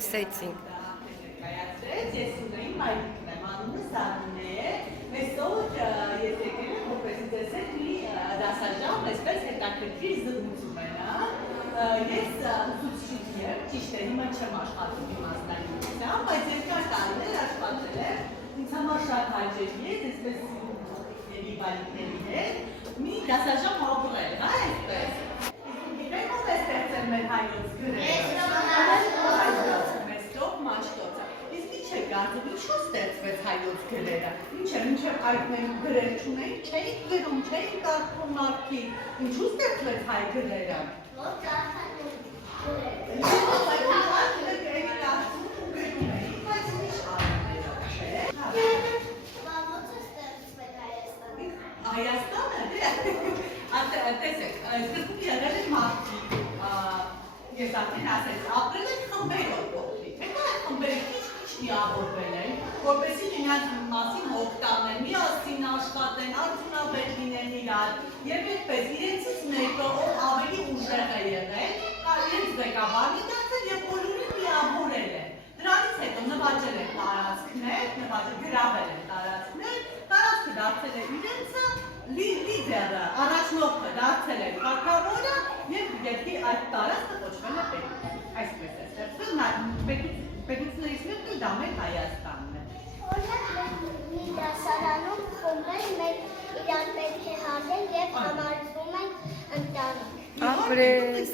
սկսեցինք։ Ես ունեի մայրիկն եմ, անունը Սարինե է, այսօր ես եկել եմ, որպեսզի ձեզ հետ մի դասաժամ, այսպես հետաքրքիր զրուցում են, ես ուսուցիչ եմ, ճիշտ է, հիմա չեմ աշխատում իմաստանյութությամբ, բայց երկար տարիներ աշխատել եմ, ինձ համար շատ հաճելի է, այսպես սիրուների բալիկների հետ, մի դասաժամ ապրել, այսպես։ Գիտեք ով է ստեղծել մեր հայոց գրերը։ Գարդում ինչու ստեղծվեց հայոց գրերը, մինչև այդ մեր գրեր չունեին, չէին գրում, չէին կարդում մարդիկ, ինչու ստեղծվեց հայ գրերը։ Որ կարդանում գրերը։ Բայց ինչ արմերը, չէ։ Ոնց է ստեղծվել Հայաստանը։ Հայաստանը, տեսեք, սկզբում եղել են մարդիկ, ես արդեն ասեց, ապրել են խմբերով փոքրիկ, հետո այդ խմբերը միավորվել են, որպեսզի իրենց մասին հոգ տանեն, միասին աշխատեն, արդյունավետ լինեն իրար, եւ այդպես իրենցից մեկը, ով ավելի ուժեղ է եղել, իրենց ղեկավարն է դարձել եւ բոլորին միավորել են։ Դրանից հետո նվաճել են տարածքներ, գրավել են տարածքներ, տարածքը դարձել է իրենցը, լիդերը, առաջնորդը դարձել է կարգավորը եւ երկի այդ տարածքը կոչվել է պետություն։ Այսպես է ստեղծվել պետություններից մեկը դա մեր Հայաստանն է։ Օրինակ մի դասարանում խումբեր մեր իրար պետք է հարգեն եւ համարվում են ընտանիք։ Ապրես։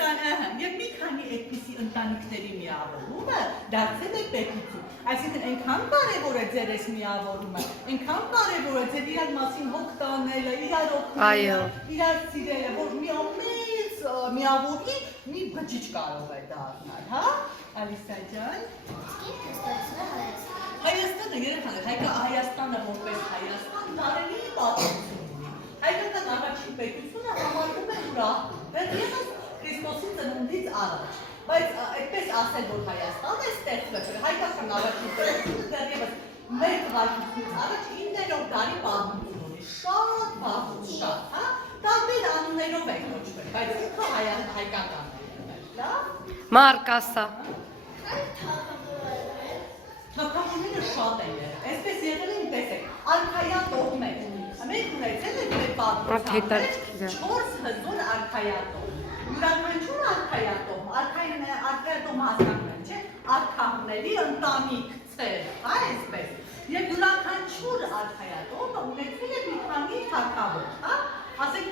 Եվ մի քանի այդպիսի ընտանիքների միավորումը դարձել է պետություն։ Այսինքն այնքան կարևոր է ձեր այս միավորումը, այնքան կարևոր է ձեր իրար մասին հոգ տանելը, իրար օգնելը, իրար սիրելը, որ մի ամենից միավորի մի բջիջ կարող է դառնալ, հա։ Ալիսա ջան։ Հայաստանը երեխաներ, Հայաստանը որպես Հայաստան դարերի պատմություն ունի։ Հայկական առաջին պետությունը համարվում է ուրախ, դեռևս Քրիստոսի ծնունդից առաջ։ Բայց այդպես ասել, որ Հայաստանը է ստեղծվել, հայկական առաջին պետությունը դեռևս մեր թվականից առաջ 9-րդ դարի պատմություն ունի, շատ վաղուց շատ, հա։ Տարբեր անուններով է կոչվել, բայց ինքը հայկականն է, լավ։ Մարկ ասա։ Թագավորները շատ են եղել, այսպես եղել են, տեսեք, արքայատողներ, մենք ունեցել ենք մեր պատմության 4 հզոր արքայատող, յուրաքանչյուր արքայատող, արքայատող հասկանում են, չէ, արքաների ընտանիք ծեր, հա, այսպես, և յուրաքանչյուր արքայատողը ունեցել է մի քանի թագավոր, հա, ասենք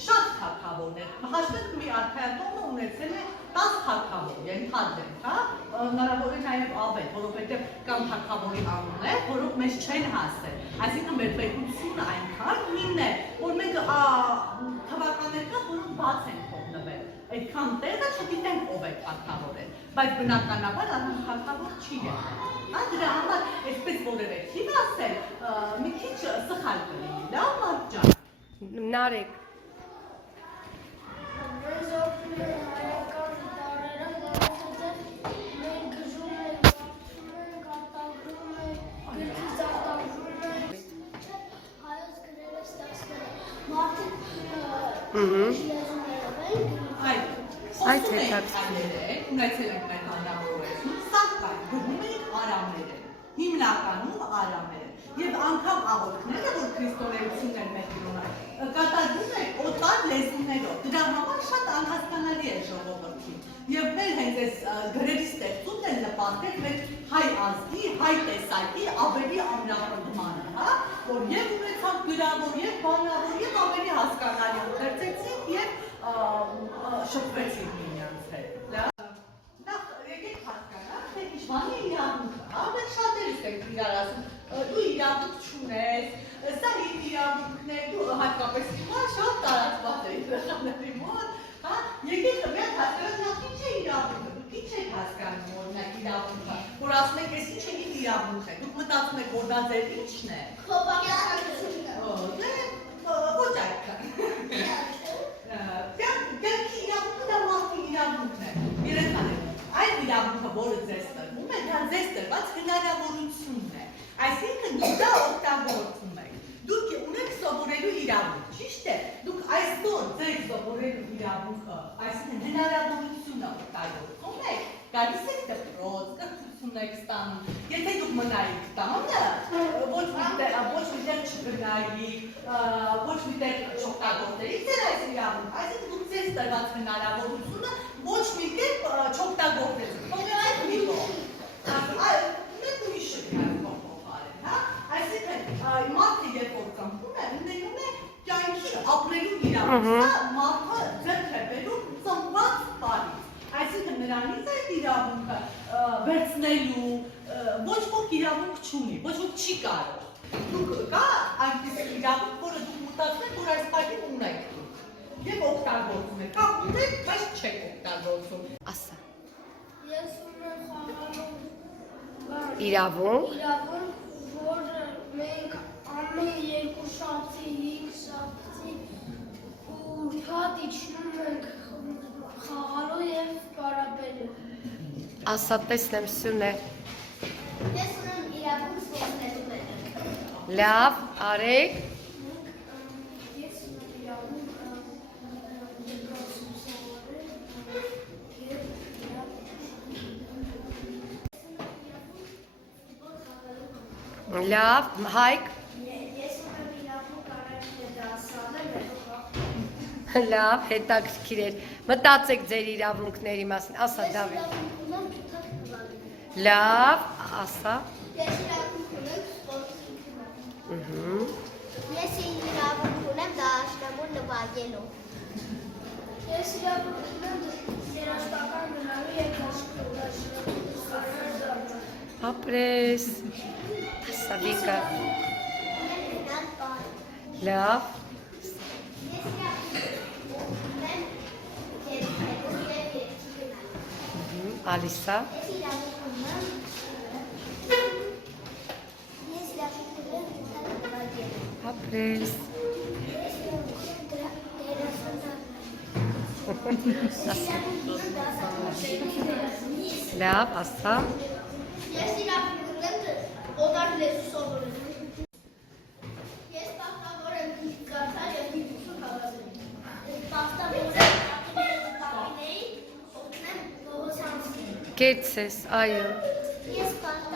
շատ թագավորներ, հաշվենք մի արքայատողը ունեցել է 10 թագավոր, ենթադրենք, հա, հնարավոր է նաև ավել, որովհետև կամ թագավորի անուն է, որով մեզ չեն հասել, այսինքն մեր պետությունը այնքան հին է, որ մենք թվականներ կա, որոնք բաց են թողնվել, այդքան տեղը չգիտենք ով է թագավորել, բայց բնականաբար առանց թագավոր չի եղել, հա, դրա համար այսպես որևէ թիվ ասել, մի քիչ սխալ կլինի, լավ մարդ ջան։ Նարեկ։ Այդ հետաքրքիր ունեցել ենք մեր հանրավորություն, սակայն գրում ենք արամերեն, հիմնականում արամերեն, եւ անգամ աղոթքները, որ քրիստոնեությունն են մեր կրոնը, կատարվում է օտար լեզուներով, դրա համար շատ անհասկանալի է ժողովրդին, եւ մեր հենց այս գրերի ստեղծումն է նպաստել մեր հայ ազգի, հայ տեսակի ավելի ամրապնդմանը, հա, որ եւ ունեցավ գրավոր, եւ բանավոր, եւ ավելի հասկանալի ուղերձեցինք եւ շփվեցինք միմյանց հետ։ Նախ եկեք հասկանանք, թե ինչ բանի է իրավունքը, հա, մենք շատերս ենք իրար ասում, դու իրավունք չունես, սա իմ իրավունքն է, դու հատկապես հիմա շատ տարածված է երեխաների մոտ, հա, եկեք մենք հասկանանք, նախ ինչ է իրավունքը, դուք ինչ եք հասկանում օրինակ իրավունքը, որ ասում եք, այս ինչ է իմ իրավունք է, դուք մտածում եք, որ դա ձեր ինչն է։ Քո բանականությունը։ Ոչ այդքան։ Կյանքի իրավունքը դա մարդու իրավունքն է, երեխաներ, այդ իրավունքը, որը ձեզ տրվում է, դա ձեզ տրված հնարավորությունն է, այսինքն դուք դա օգտագործում եք, դուք ունեք սովորելու իրավունք, ճիշտ է, դուք այսօր ձեր սովորելու իրավունքը, այսինքն հնարավորությունը օգտագործում եք, գալիս եք դպրոց, կրթություն եք ստանում, եթե դուք մնայիք տանը, ոչ միտեղ չգնայիք, ոչ միտեղ չօգտագործեիք ձեր այս իրավունքը, այսինքն դուք ձեզ տրված հնարավորությունը ոչ մի կերպ չօգտագործեցիք, թողնի այդ մի կողմ, մենք ուրիշ ենք այս փոխարեն, հա, այսինքն մարդը երբ որ ծնվում է, ունենում է կյանքի ապրելու իրավունքը, մարդը ձեռք է բերում ծնված տարից, այսինքն նրանից այդ իրավունքը վերցնելու ոչ ոք իրավունք չունի, ոչ ոք չի կարող, դուք կա այնպես իրավունք, որը դուք մտածում եք, որ այս պահին ունեք դուք և օգտագործում եք, կամ ունեք, բայց չեք օգտագործում։ Ասա։ Ես ունեմ խաղալու Իրավունք։ իրավունք, որ մենք ամեն երկուշաբթի, հինգշաբթի ու ուրբաթ իջնում ենք խաղալու և պարապելու։ Ասա տեսնեմ Սյունե։ Ես ունեմ իրավունք սովորելու եմ։ Լավ, Արեգ։ Ես ունեմ իրավունք դպրոցում սովորել և Լավ, Հայկ։ Ես ունեմ իրավունք առաջին դասանել հետո Լավ, հետաքրքիր էր։ Մտածեք ձեր իրավունքների մասին։ Ասա Դավիթ։ Լավ, ասա։ Ես իրավունք ունեմ սպորտի Ահա։ Ես իրավունք ունեմ դաշնամուր նվագելու։ Ես իրավունք ունեմ երաժշտական գնալու և Ապրես։ Ասա Վիկա։ Լավ։ Ես իրավունք ունեմ երգելու և երգի գնալու։ Ալիսա։ Ես իրավունք ունեմ Ապրես։ Ես իրավունք ունեմ դերասանալ։ Լավ, ասա։ Ես իրավունք ունեմ օտար լեզու սովորելու։ Ես պարտավոր եմ գիտակցել և գիտություն հավաքել։ Պարտավոր եմ պապինեի օգնեմ Բողոսյանցին։ Կեցես, այո։ Ես պարտավոր